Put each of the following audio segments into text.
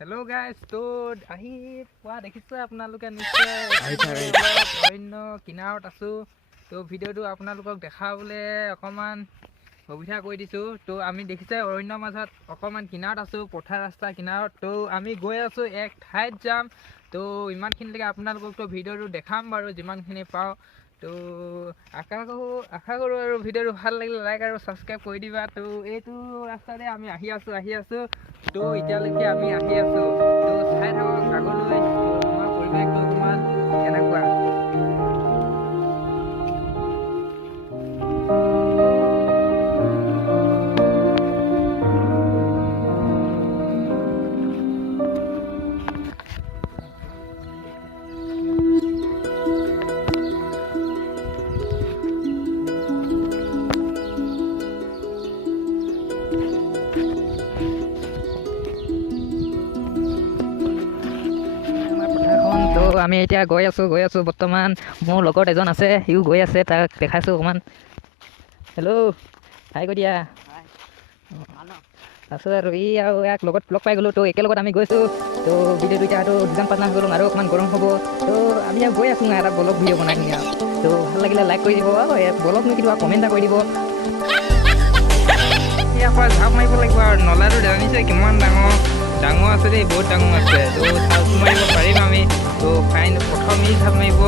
Hello guys, তো আহি পোৱা দেখিছে আপোনালোকে নিশ্চয় অৰণ্য কিনাৰত আছো তো ভিডিওটো আপোনালোকক দেখাবলৈ অকমান সুবিধা কৰি দিছো তো আমি দেখিছে অৰণ্যৰ মাজত অকমান কিনাৰত আছো পথাৰ ৰাস্তা কিনাৰত তো আমি গৈ আছো এক ঠাইত যাম তো ইমানখিনিলৈকে আপোনালোকক তো ভিডিওটো দেখাম বাৰু যিমানখিনি পাওঁ তো আশা কৰো আৰু ভিডিওটো ভাল লাগিলে লাইক আৰু সাবস্ক্ৰাইব কৰি দিবা তো এইটো ৰাস্তাতে আমি আহি আছো তো এতিয়ালৈকে আমি আহি আছো তো চাই থাকক আগলৈ তো আমাৰ পৰিৱেশটো অকমান কেনেকুৱা আমি এতিয়া গৈ আছো বৰ্তমান মোৰ লগত এজন আছে সিও গৈ আছে তাক দেখাইছো অকমান হেল্ল' হাই কৈ দিয়া আছো আৰু ই আৰু ইয়াক লগত লগ পাই গ'লো তো একেলগত আমি গৈছো তো ভিডিঅ'টো এতিয়া দুজন পাৰ্টনাৰ হৈ গ'লো আৰু অকমান গৰম হ'ব তো আমি আৰু গৈ আছো এটা ব্লগ ভিডিঅ' বনাই কিনে তো ভাল লাগিলে লাইক কৰি দিব ব্লগনো কিবা কমেণ্ট এটা কৰি দিব ইয়াৰ পৰা ঝাপ মাৰিব লাগিব আৰু নলাটো জানিছে কিমান ডাঙৰ আছে দেই বহুত ডাঙৰ আছে তো ঝাপ মাৰিব পাৰিম আমি তো ফাইন প্ৰথম ই ঝাপ মাৰিব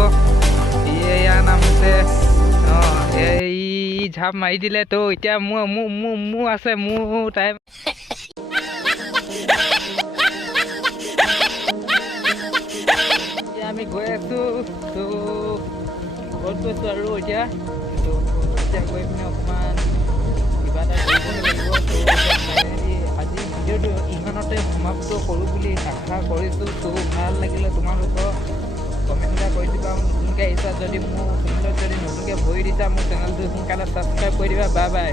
ইয়াৰ নাম হৈছে এই ঝাপ মাৰি দিলে তো এতিয়া মোৰ আছে মোৰ টাইম এতিয়া আমি গৈ আছো তো ক'ত গৈছো আৰু এতিয়া গৈ পিনে অকণমান কিবা এটা কৰিব লাগিব আজি ভিডিঅ'টো ইমানতে সমাপ্ত কৰোঁ বুলি আশা কৰিছোঁ তো ভাল লাগিলে তোমালোকৰ কমেণ্ট এটা কৰি দিবা নতুনকৈ আহিছা যদি মোৰ চেনেলত যদি নতুনকৈ ভৰি দিছা মোৰ চেনেলটো সোনকালে ছাবস্ক্ৰাইব কৰি দিবা বাই বাই